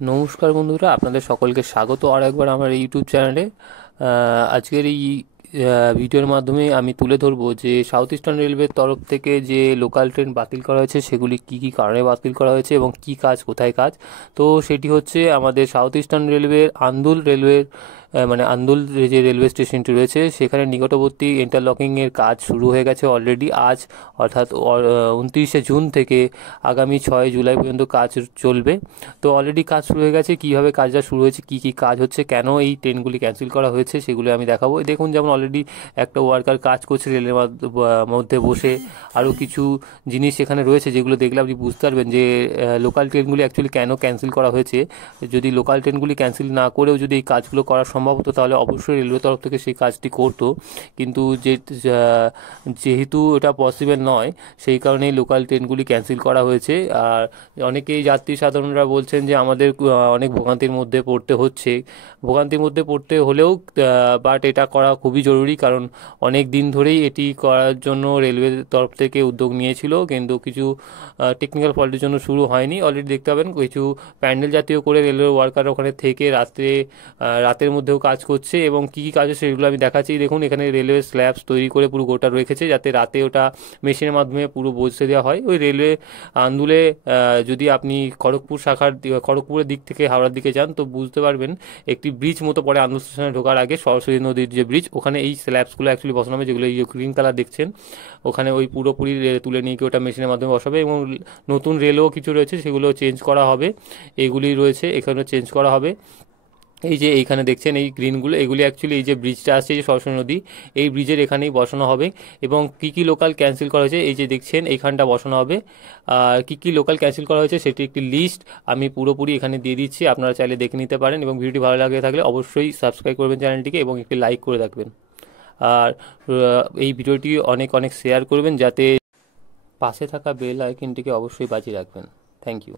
নমস্কার বন্ধুরা, আপনাদের সকলকে স্বাগত আর একবার আমার ইউটিউব চ্যানেলে। আজকের এই ভিডিওর মাধ্যমে আমি তুলে ধরবো যে সাউথ ইস্টার্ন রেলওয়ের তরফ থেকে যে লোকাল ট্রেন বাতিল করা হয়েছে সেগুলি কি কি কারণে বাতিল করা হয়েছে এবং কি কাজ, কোথায় কাজ। তো সেটি হচ্ছে আমাদের সাউথ ইস্টার্ন রেলওয়ের আন্দুল রেলওয়ের মানে আন্দুল যে রেলওয়ে স্টেশনটি রয়েছে সেখানে নিকটবর্তী ইন্টারলকিংয়ের কাজ শুরু হয়ে গেছে অলরেডি আজ, অর্থাৎ 29শে জুন থেকে আগামী 6 জুলাই পর্যন্ত কাজ চলবে। তো অলরেডি কাজ শুরু হয়ে গেছে। কীভাবে কাজটা শুরু হয়েছে, কী কী কাজ হচ্ছে, কেন এই ট্রেনগুলি ক্যান্সেল করা হয়েছে সেগুলো আমি দেখাবো। দেখুন, যেমন অলরেডি একটা ওয়ার্কার কাজ করছে রেলের মধ্যে বসে। আরও কিছু জিনিস এখানে রয়েছে যেগুলো দেখলে আপনি বুঝতে পারবেন যে লোকাল ট্রেনগুলি অ্যাকচুয়ালি কেন ক্যান্সেল করা হয়েছে। যদি লোকাল ট্রেনগুলি ক্যান্সেল না করেও যদি এই কাজগুলো করা সম্ভব হতো তাহলে অবশ্যই রেলওয়ে তরফ থেকে সেই কাজটি করতো, কিন্তু যেহেতু এটা পসিবল নয় সেই কারণেই লোকাল ট্রেনগুলি ক্যান্সেল করা হয়েছে। আর অনেকেই যাত্রী সাধারণরা বলছেন যে আমাদের অনেক ভোগান্তির মধ্যে পড়তে হচ্ছে। ভোগান্তির মধ্যে পড়তে হলেও বাট এটা করা খুবই জরুরি, কারণ অনেক দিন ধরেই এটি করার জন্য রেলওয়ের তরফ থেকে উদ্যোগ নিয়েছিল, কিন্তু কিছু টেকনিক্যাল ফল্টের জন্য শুরু হয়নি। অলরেডি দেখতে পাবেন কিছু প্যান্ডেল জাতীয় করে রেলওয়ে ওয়ার্কার ওখানে থেকে রাতের মধ্যেও কাজ করছে, এবং কী কী কাজ হচ্ছে সেগুলো আমি দেখাচ্ছি। দেখুন, এখানে রেলওয়ে স্ল্যাবস তৈরি করে পুরো গোটা রেখেছে যাতে রাতে ওটা মেশিনের মাধ্যমে পুরো বসে দেওয়া হয়। ওই রেলওয়ে আন্দুলে যদি আপনি খড়গপুরের দিক থেকে হাওড়ার দিকে যান তো বুঝতে পারবেন একটি ব্রিজ মতো পড়ে আন্দুল স্টেশনে ঢোকার আগে, সরস্বতী নদীর যে ব্রিজ, ওখানে এই স্ল্যাবসগুলো অ্যাকচুয়ালি বসানো হবে, যেগুলো এই গ্রিন কালার দেখছেন। ওখানে ওই পুরোপুরি তুলে নিয়ে গিয়ে ওটা মেশিনের মাধ্যমে বসাবে, এবং নতুন রেলও কিছু রয়েছে সেগুলো চেঞ্জ করা হবে। এগুলি রয়েছে এখানে চেঞ্জ করা হবে। এই যে এইখানে দেখছেন এই গ্রিনগুলো, এগুলি অ্যাকচুয়ালি এই যে ব্রিজটা আসছে, এই যে সরস্বতী নদী, এই ব্রিজের এখানেই বসানো হবে। এবং কী কী লোকাল ক্যান্সেল করা হয়েছে এই যে দেখছেন এইখানটা বসানো হবে। আর কী কী লোকাল ক্যান্সেল করা হয়েছে সেটি একটি লিস্ট আমি পুরোপুরি এখানে দিয়ে দিচ্ছি, আপনারা চাইলে দেখে নিতে পারেন। এবং ভিডিওটি ভালো লাগে থাকলে অবশ্যই সাবস্ক্রাইব করবেন চ্যানেলটিকে এবং একটি লাইক করে রাখবেন। আর এই ভিডিওটি অনেক অনেক শেয়ার করবেন, যাতে পাশে থাকা বেল আইকনটিকে অবশ্যই বাজিয়ে রাখবেন। Thank you.